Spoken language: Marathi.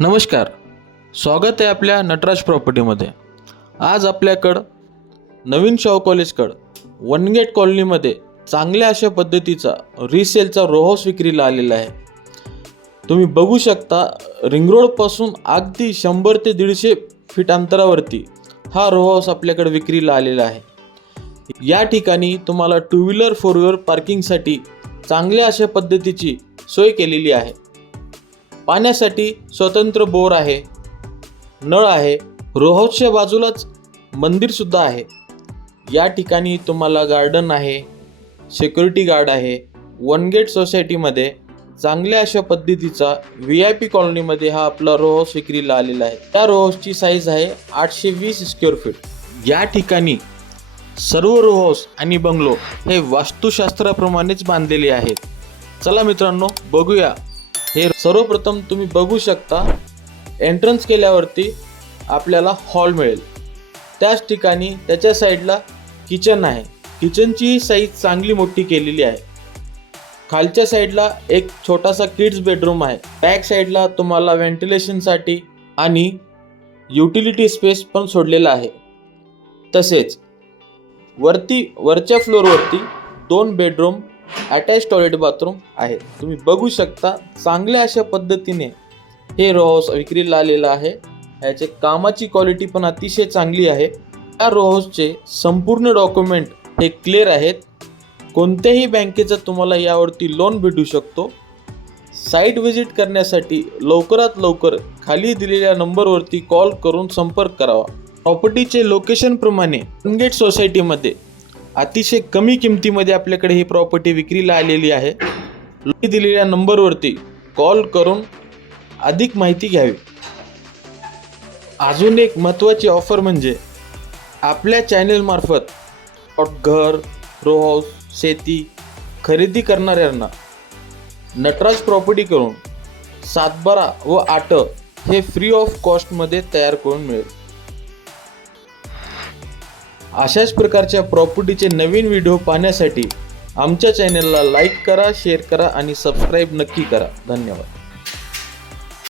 नमस्कार, स्वागत आहे आपल्या नटराज प्रॉपर्टीमध्ये। आज आपल्याकडं नवीन शाहू कॉलेजकडं वनगेट कॉलनीमध्ये चांगल्या अशा पद्धतीचा रिसेलचा रो हाऊस विक्रीला आलेला आहे। तुम्ही बघू शकता, रिंग रोडपासून अगदी 100 ते 150 फीट अंतरावरती हा रो हाऊस आपल्याकडे विक्रीला आलेला आहे। या ठिकाणी तुम्हाला 2 व्हीलर 4 व्हीलर पार्किंगसाठी चांगल्या अशा पद्धतीची सोय केलेली आहे। पाण्यासाठी स्वतंत्र बोर आहे, नळ आहे, रो हाऊसच्या बाजूलाच मंदिर सुद्धा आहे। या ठिकाणी तुम्हाला गार्डन आहे, सिक्युरिटी गार्ड आहे। वनगेट सोसायटीमध्ये चांगल्या अशा पद्धतीचा VIP कॉलनीमध्ये हा आपला रो हाऊस विक्रीला आलेला आहे। त्या रो हाऊसची साईज आहे 820 स्क्वेअर फीट। या ठिकाणी सर्व रो हाऊस आणि बंगलो हे वास्तुशास्त्राप्रमाणेच बांधलेले आहेत। चला मित्रांनो, बघूया। हे सर्वप्रथम तुम्ही बघू शकता, एंट्रन्स केल्यावरती आपल्याला हॉल मिळेल। त्याच ठिकाणी त्याच्या साईडला किचन आहे। किचनची साईज चांगली मोठी केलेली आहे। खालच्या साईडला एक छोटासा किड्स बेडरूम आहे। बॅक साईडला तुम्हाला व्हेंटिलेशनसाठी आणि युटिलिटी स्पेस पण सोडलेला आहे। तसेच वरच्या फ्लोअरवरती 2 बेडरूम, अटॅच टॉयलेट बाथरूम आहे। तुम्ही बघू शकता, चांगल्या अशा पद्धतीने हे रो हाऊस विक्रीला आलेलं आहे। याचे कामाची क्वालिटी पण अतिशय चांगली आहे। या रो हाऊसचे संपूर्ण डॉक्युमेंट हे क्लिअर आहेत। कोणत्याही बँकेचं तुम्हाला यावरती लोन भेटू शकतो। साईट व्हिजिट करण्यासाठी लवकरात लवकर खाली दिलेल्या नंबरवरती कॉल करून संपर्क करावा। प्रॉपर्टीचे लोकेशनप्रमाणे वनगेट सोसायटीमध्ये अतिशय कमी किमतीमध्ये आपल्याकडे ही प्रॉपर्टी विक्रीला आलेली आहे। दिलेल्या नंबरवरती कॉल करून अधिक माहिती घ्यावी। अजून एक महत्त्वाची ऑफर म्हणजे आपल्या चॅनलमार्फत घर, रो हाऊस, शेती खरेदी करणाऱ्यांना नटराज प्रॉपर्टी करून 7/12 व 8 हे फ्री ऑफ कॉस्टमध्ये तयार करून मिळेल। अशाच प्रकारच्या प्रॉपर्टीचे नवीन व्हिडिओ पाहण्यासाठी आमच्या चॅनलला लाईक करा, शेअर करा आणि सबस्क्राईब नक्की करा। धन्यवाद।